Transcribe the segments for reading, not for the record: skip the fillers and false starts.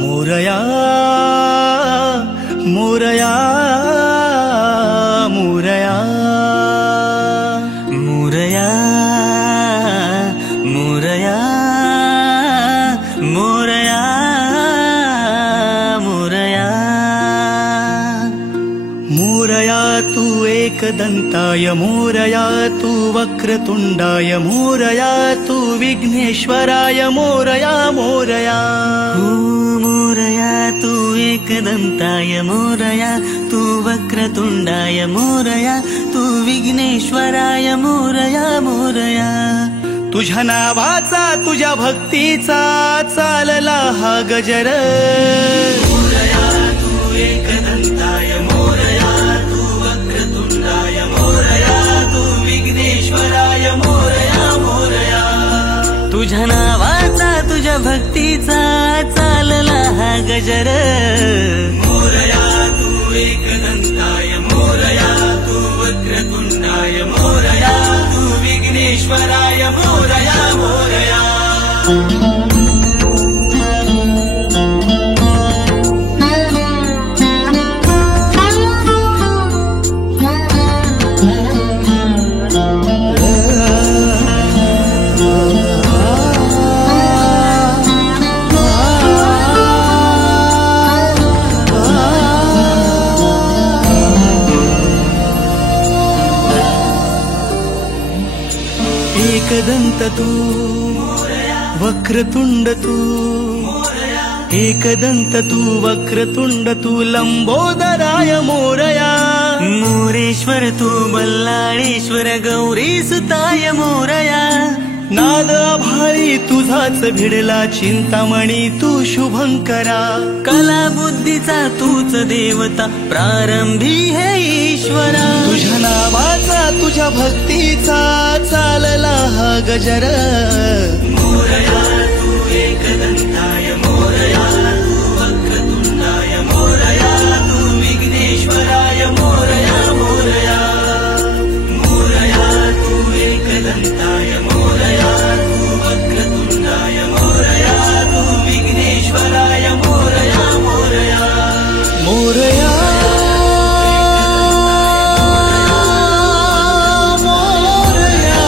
मोरया मोरया मोरया मोरया मोरया मोरया मोरया मोरया तू एकदंताय मोरया तू वक्रतुंडाय मोरया तू विघ्नेश्वराय मोरया मोरया मोरया तू एकदंताय मोरया तू वक्रतुंडाय मोरया तू विघ्नेश्वराय मोरया मोरया तुझ्या नावाचा तुझ्या भक्तीचा चालला हा गजर मोरया तू एकदंताय मोरया तू वक्रतुंडाय मोरया तू विघ्नेश्वराय मोरया मोरया तुझ्या नावाचा तुझ्या भक्तीचा चालला हा गजर मोरया तू एकदंताय मोरया तू वक्रतुंडाय मोरया तू विघ्नेश्वराय मोरया मोरया एकदंत तू वक्रतुंड तू एकदंत तू वक्रतुंड तू लंबोदराय मोरया मोरेश्वर तू बल्लाळेश्वर गौरी सुताय मोरया नाद आभाळी तुझाच भिडला चिंतामणी तू शुभंकरा कला बुद्धीचा तूच देवता प्रारंभी हे ईश्वरा तुझ्या नावाचा तुझ्या भक्तीचा चालला हा गजर मोरया तू एकदंताय मोरया तू वक्रतुंडाय मोरया तू विघ्नेश्वराय मोरया मोरया मोरया तू एकदंताय मोरया तू वक्रतुंडाय मोरया तू विघ्नेश्वराय मोरया मोरया मोरया मोरया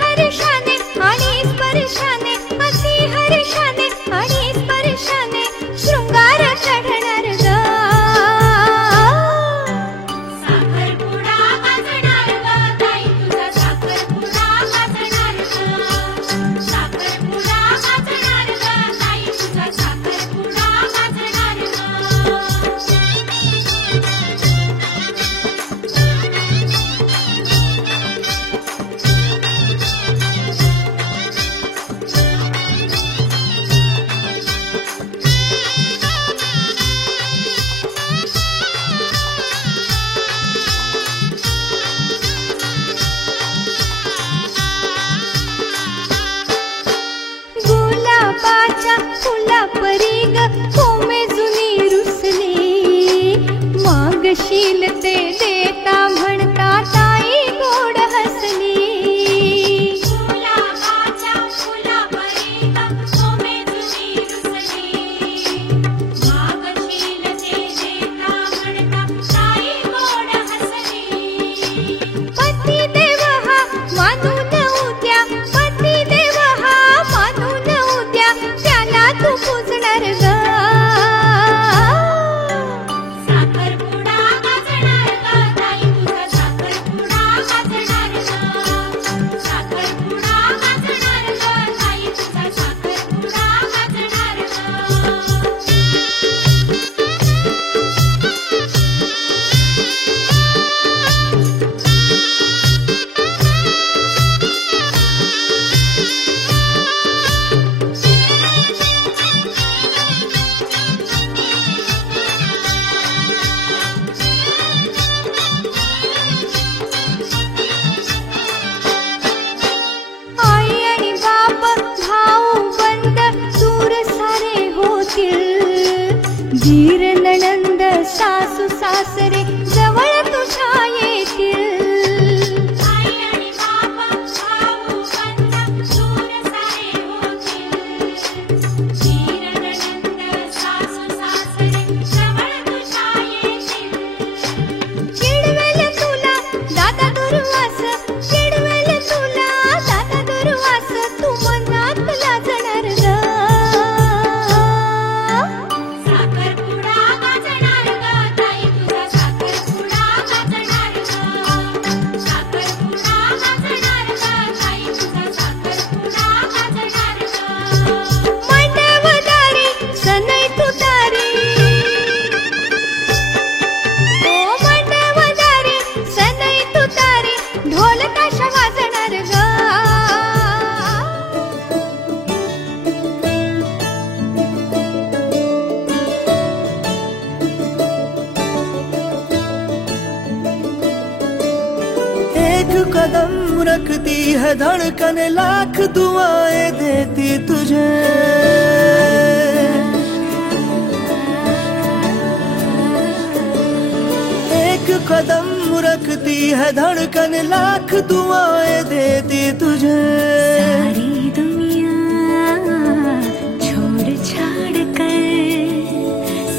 हर्षाने आणि स्पर्शाने, अति हर्षाने आणि स्पर्शाने शृंगार चढणार ग. साखरपुडा वाजणार ग ताई तुझा, साखरपुडा वाजणार ग. साखरपुडा वाजणार ग ताई तुझा, साखरपुडा वाजणार ग. गुलाबाच्या फुलापरी ग कोमे जुनी रुसली, मागशील ते देता म्हणता ताई गोड हसली. गुलाबाच्या फुलापरी ग कोमे जुनी रुसली, मागशील ते देता म्हणता ताई गोड हसली. पती देव हा मानून उद्या, पती देव हा मानून उद्या त्याला तू पूजणार ग. साखरपुडा वाजणार ग ताई तुझा, साखरपुडा वाजणार ग. साखरपुडा वाजणार ग ताई तुझा, साखरपुडा वाजणार ग. आई आणि बाप भाऊ बंद दूर सारे होतील, दीर नणंद सासू सासरे जवळ तुझ्या येतील. आई आणि बाप भाऊ बंद दूर सारे होतील, दीर नणंद सासू सासरे जवळ तुझ्या येतील. चिडवेल तुला दादा दुर्वास, चिडवेल तुला दादा दुर्वास तू मनात लाजणार ग. साखरपुडा वाजणार ग ताई तुझा, साखरपुडा वाजणार ग. साखरपुडा वाजणार ग ताई तुझा, साखरपुडा वाजणार ग. मांडवदारी सनई तुतारी, ओ मांडवदारी सनई तुतारी ढोल ताशा वाजणार ग. एक कदम रखती है धड़कन, लाख दुआएं देती तुझे. एक कदम रखती है धड़कन, लाख दुआएं देती तुझे. सारी दुनिया छोड़ छाड़ कर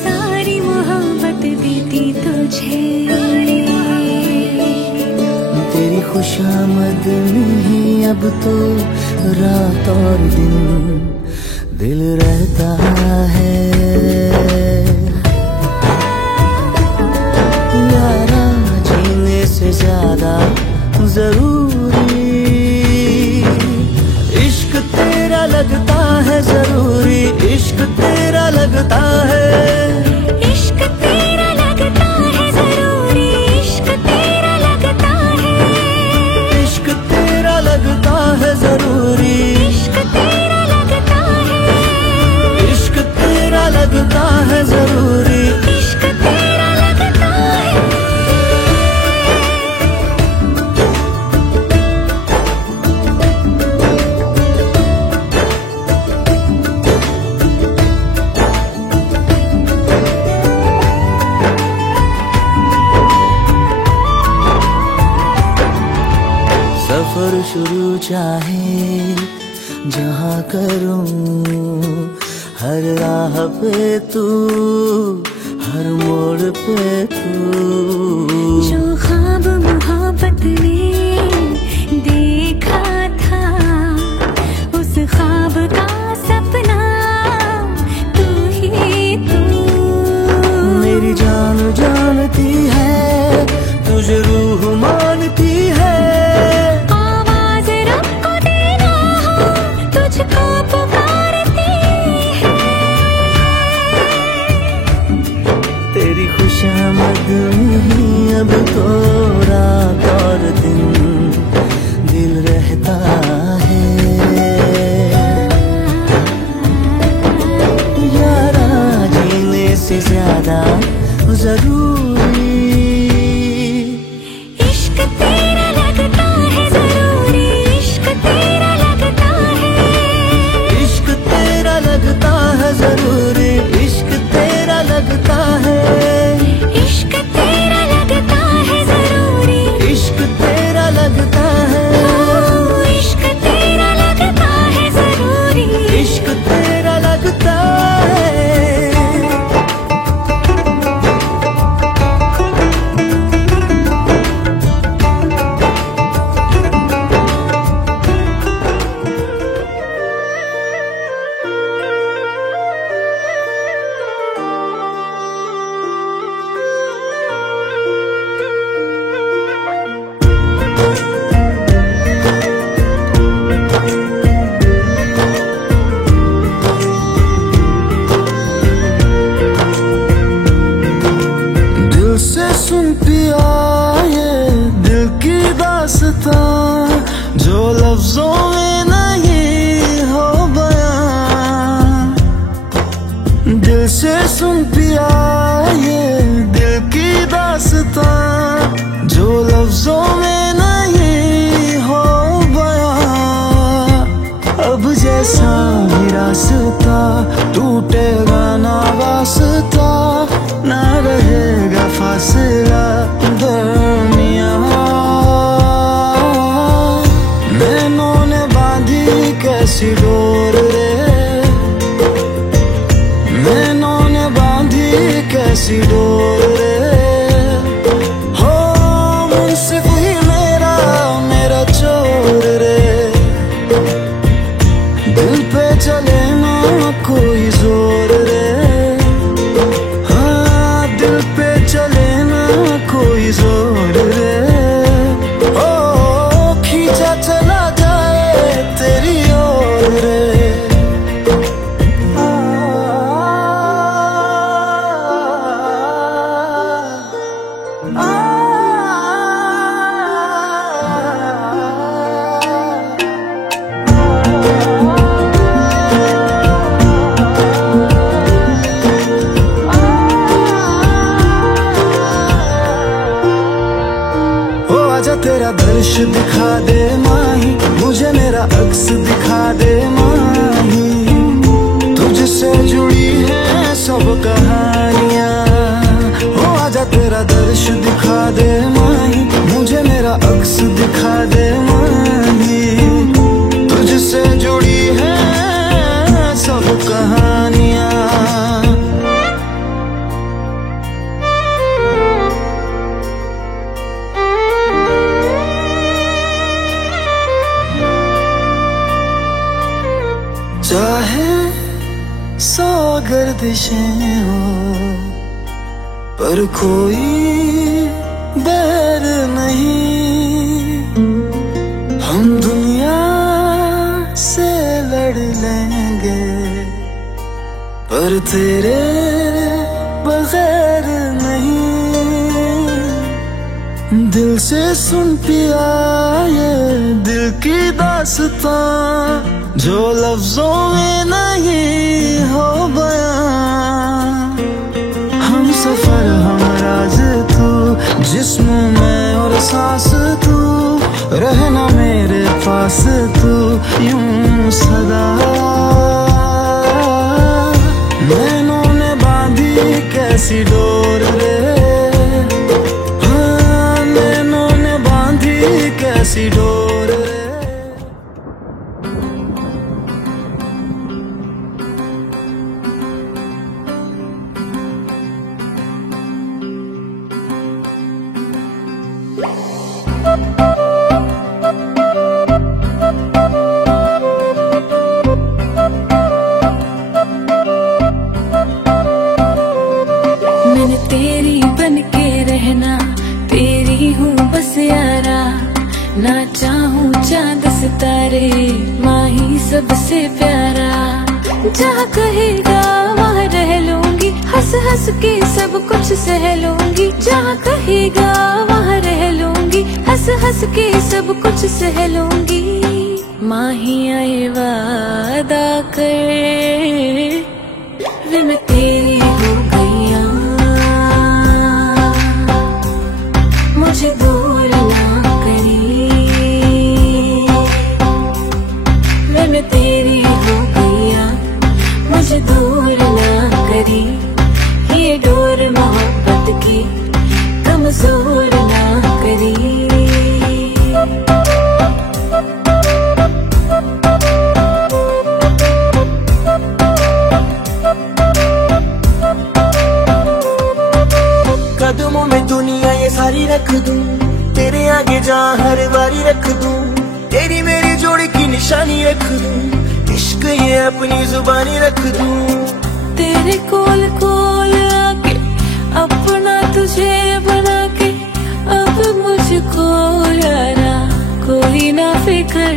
सारी मोहब्बत देती तुझे. तेरी खुशामद नहीं अब तो रात और दिन दिल रहता है. यारा जीने से ज्यादा जरूरी इश्क तेरा लगता है जरूरी, इश्क तेरा लगता है. इश्क तेरा लगता है जरूरी, इश्क तेरा लगता है. इश्क तेरा लगता है जरूरी, इश्क तेरा लगता है. इश्क तेरा लगता है जरूरी. इश्क तेरा लगता है. सफर शुरू चाहे जहाँ करूं, हर राह पे तू, हर मोड़ पे तू. जो ख्वाब मोहब्बत ने देखा था लगता है। यारा जीने से ज्यादा जरूरी इश्क तेरा लगता है जरूरी, इश्क तेरा लगता है, इश्क तेरा लगता है जरूरी, इश्क तेरा लगता है, इश्क तेरा लगता है जरूरी, इश्क तेरा लगता है, ओ, इश्क तेरा लगता है जरूरी, इश्क तेरा लगता है। दिल से सुन पिया ये दिल की दास्तां, जो लफ्जों में नहीं हो बयां। दिल से सुन पिया ये दिल की दास्तां, जो लफ्जों में नहीं हो बयां। अब जैसा भी रास्ता टूटेगा ना वास्ता, ना रहेगा फासला दरमियां। नैनों ने बांधी कैसी डोर रे, नैनों ने बांधी कैसी डोर रे। हो मुंसिफ ही मेरा मेरा चोर रे, दिल पे चले ना कोई जोर रे। हाँ दिल पे चले ना कोई जोर रे। ओ खींचा चला जाए तेरी ओर रे। आजा तेरा दर्श दिखा दे माही, मुझे मेरा अक्स दिखा दे माही। तुझसे जुड़ी है सब कहानियां, ओ आजा तेरा दर्श दिखा दे माही, मुझे मेरा अक्स दिखा दे माही। तुझसे जुड़ी है सब कहानियां। चाहे सौ गर्दिशें हो पर कोई बैर नहीं। हम दुनिया से लड़ लेंगे पर तेरे बगैर नहीं। दिल से सुन पिया ये दिल की दास्तां, जो लफ्जों में नहीं हो बयां। हम सफर हम राज तू, जिस्म में और सांस तू, रहना मेरे पास तू यूं सदा। नैनों ने बांधी कैसी डोर रे, हाँ नैनों ने बांधी कैसी डोर रे। मैंने तेरी बन के रहना, तेरी हूँ बस यारा। ना चाहूँ चांद सितारे, माही सबसे प्यारा। जहाँ कहेगा वहाँ रह लूंगी, हंस हंस के सब कुछ सह लूंगी। जहाँ कहेगा वहाँ रह लूंगी, हंस हंस हंस के सब कुछ सह लूंगी। माहिया ये वादा कर वे मैं तेरी हो गईया, मुझे दूर ना करी। वे मैं तेरी हो गईया, मुझे दूर ना करी। ये डोर मोहब्बत की कमजोर ना करी। कदमों में दुनिया ये सारी रख दूं, तेरे आगे जहाँ हर बारी रख दूं। तेरी मेरी जोड़ी की निशानी रख दूं, इश्क ये अपनी जुबानी रख दूं। तेरे कोल कोल आके अपना तुझे बना के, अब मुझको यारा कोई ना फिकर।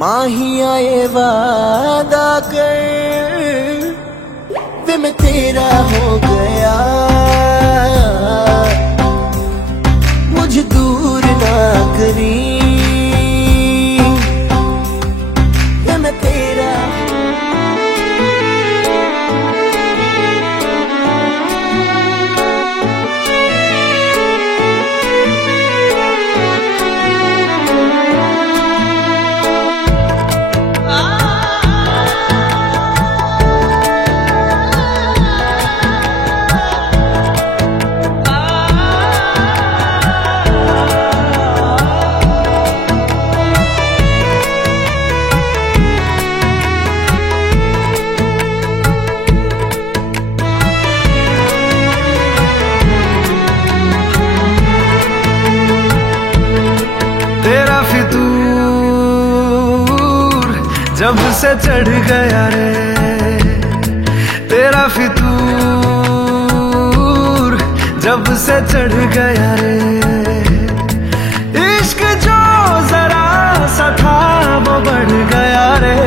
माहिया ये वादा कर वे मैं तेरा हो गया, मुझे दूर ना करी। वे मैं तेरा जब से चढ़ गया रे तेरा फितूर, जब से चढ़ गया रे। इश्क जो जरा सा था वो बढ़ गया रे।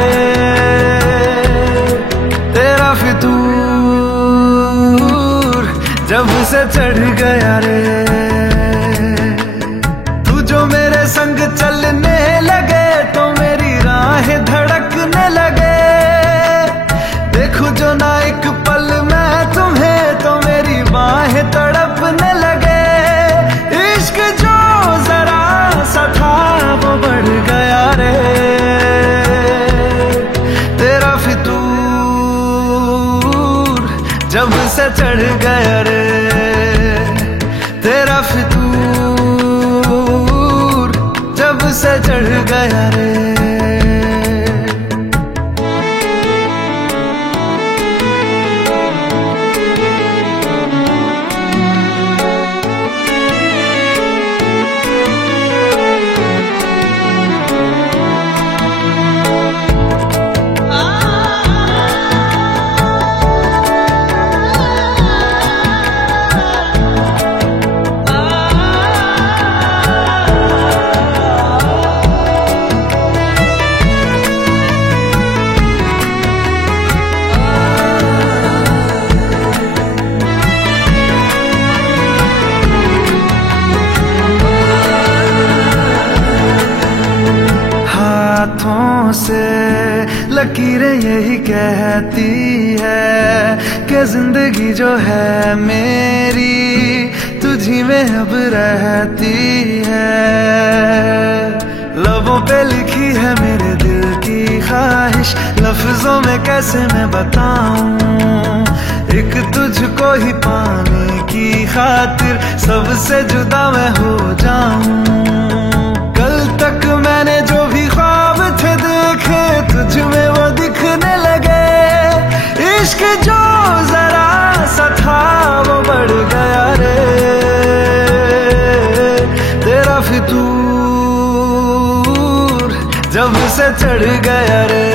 तेरा फितूर जब से चढ़ गया रे। तू जो मेरे संग चलने लगे तो मेरी राहें धड़कने लगे। देखूं जो ना एक पल मैं तुम्हें तो मेरी बाहें तड़पने लगे। इश्क जो जरा सा था वो बढ़ गया रे। तेरा फितूर जब से चढ़ गया रे। तेरा फितूर जब से चढ़ गया रे। हाथों से लकीरें यही कहती है कि जिंदगी जो है मेरी तुझी में अब रहती है। लबों पे लिखी है मेरे दिल की ख्वाहिश, लफ्जों में कैसे मैं बताऊं। एक तुझको ही पाने की खातिर सबसे जुदा मैं हो जाऊं। कल तक मैंने जो भी ख्वाब थे देखे तुझ में वो दिखने लगे। इश्क जो जरा सा था वो बढ़ गया रे। तेरा फितूर जब से चढ़ गया रे।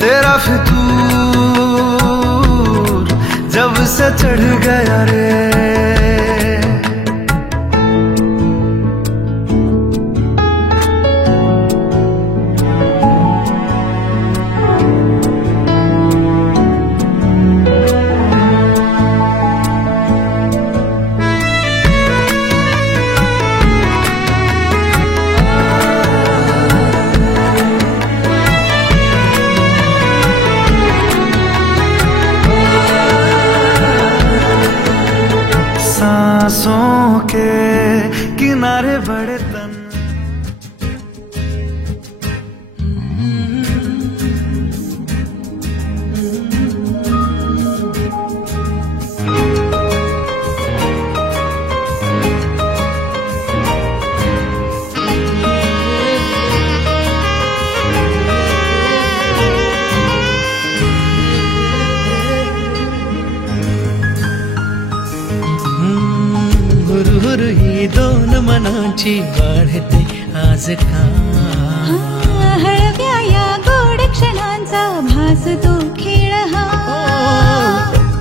तेरा फितूर जब से चढ़ गया रे। मनांची वाढते आज का. हळव्या या गोड क्षणांचा भास तो खेळ हा.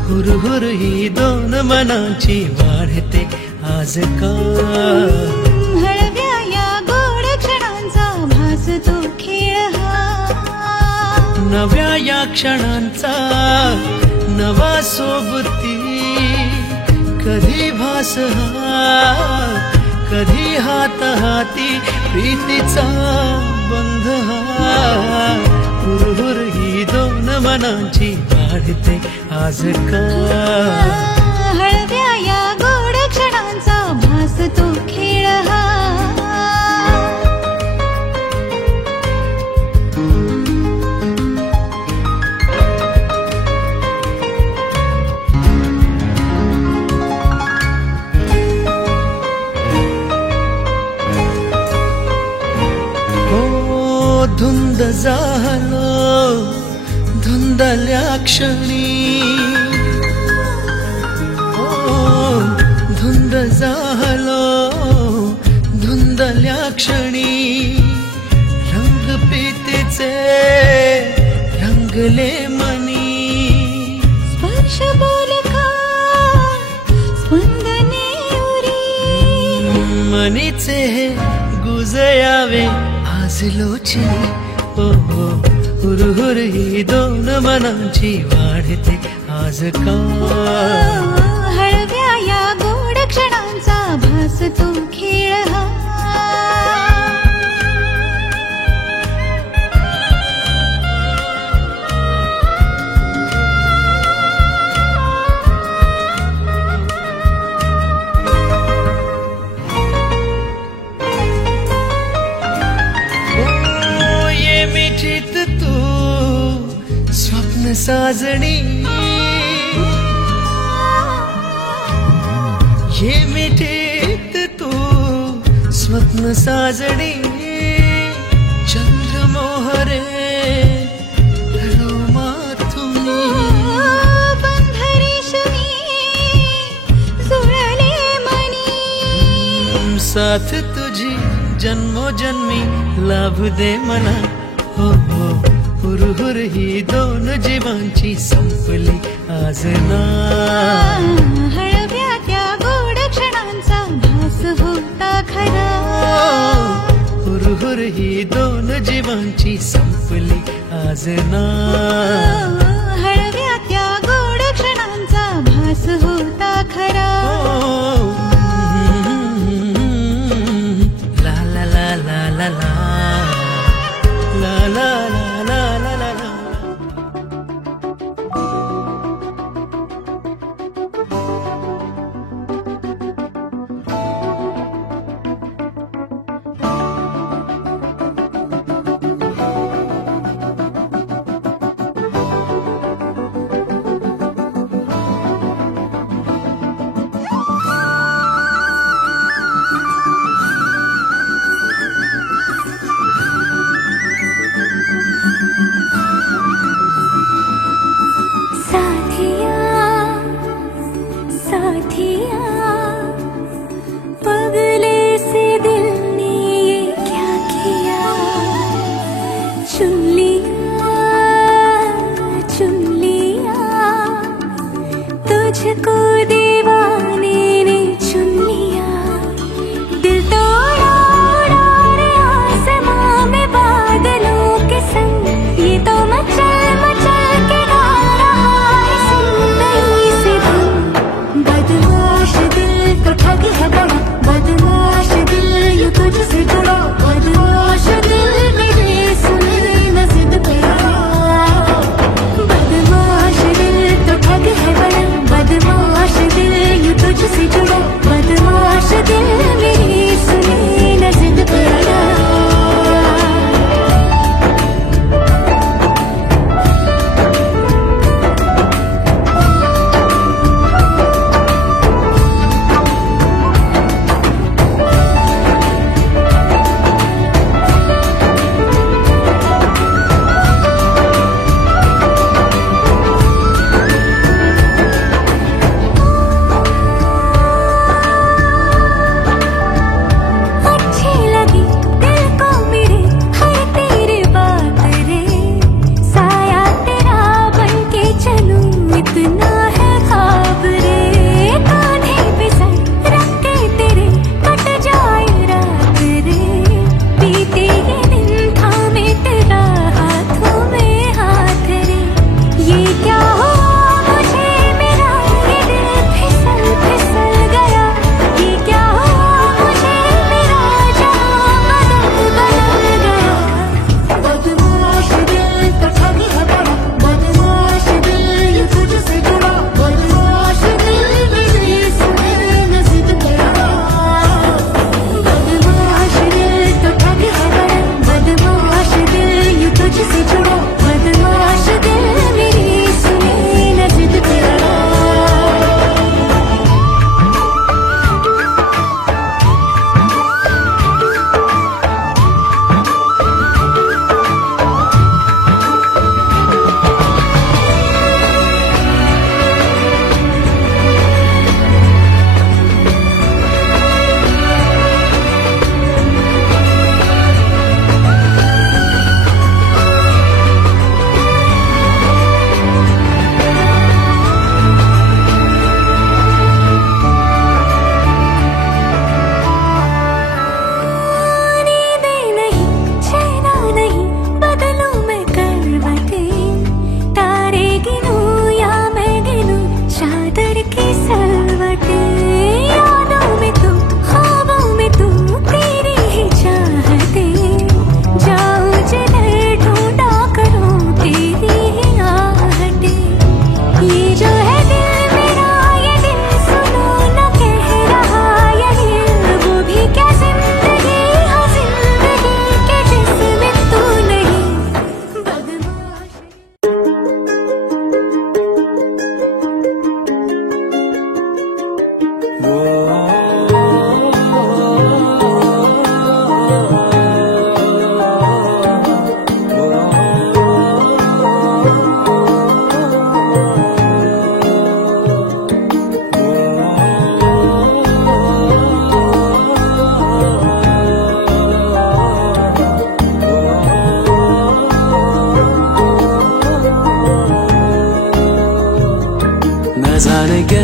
हुरहुर ही दोन मनांची वाढते आज का. हळव्या या गोड क्षणांचा भास तो खेळ हा. नव्या या क्षणांचा नवा सोबती कधी भास हा. कधी हात हाती प्रीतीचा बंध हा. हुरहुर ही दोन मनांची वाढते आज का. हळव्या या गोड क्षणांचा भास तो खेळ हा. धुंद झालो धुंदल्या क्षणी. धुंद झालो धुंदल्या क्षणी. रंग प्रीतीचे रंगले मनी. स्पर्श बोलका स्पंदने उरी. मनीचे हे गुजयावे आज लोचनी. हुरहुर ही दोन मनांची वाढते आज का. हळव्या या गोड क्षणांचा भास तो खेळ हा. स्वप्न साजणी ये मिठीत तू स्वप्न साजणी. चंद्रमोहरे रोमा तुम्ही. बंधरेशमी जुळले मनी. साथ तुझी जन्मोजन्मी लाभ दे मला. हो हो हुरहुर ही दोन जीवांची संपली आज ना. हळव्या त्या गोड क्षणांचा भास होता खरा. हुरहुर ही दोन जीवांची संपली आज ना. हळव्या त्या गोड क्षणांचा भास होता खरा. ला ला ला ला ला ला ला ला ला ला ला ला.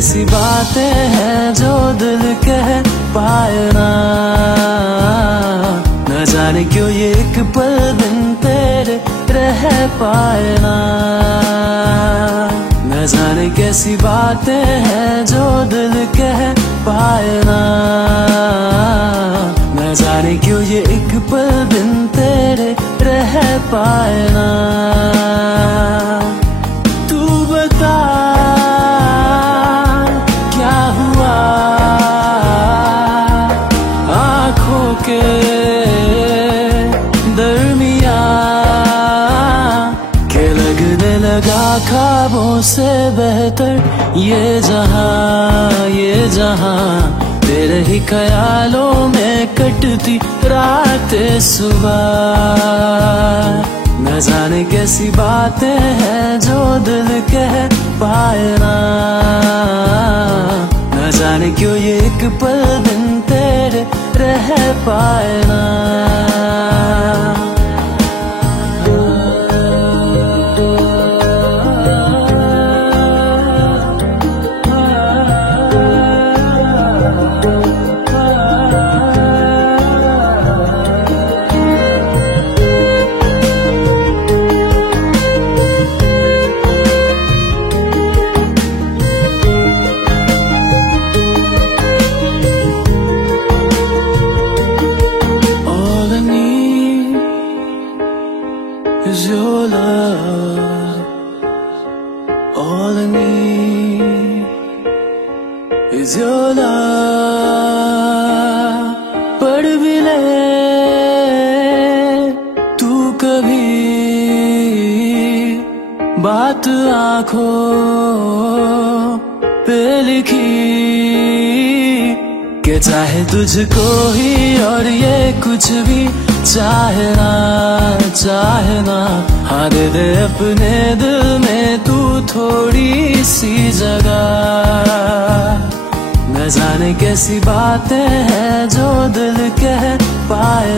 कैसी बातें हैं जो दिल कह पाए ना, न जाने क्यों ये एक पल बिन तेरे रह पाए ना। न जाने कैसी बातें हैं जो दिल कह पाए ना, न जाने क्यों ये एक पल बिन तेरे रह पाए ना। तू बता क्या हुआ आँखों के दरमियाँ, के लगने लगा ख्वाबों से बेहतर ये जहां तेरे ही ख्यालों में कटती रातें सुबह। न जाने कैसी बातें हैं जो दिल कह पाए ना, न जाने क्यों ये एक पल बिन तेरे रह पाए ना। Is your love, all I need is your love। पढ़ भी ले तू कभी बात आँखों पे लिखी, के चाहे तुझको ही और ये कुछ भी चाहे ना, हाँ दे दे अपने दिल में तू थोड़ी सी जगह। न जाने कैसी बातें हैं जो दिल कह पाए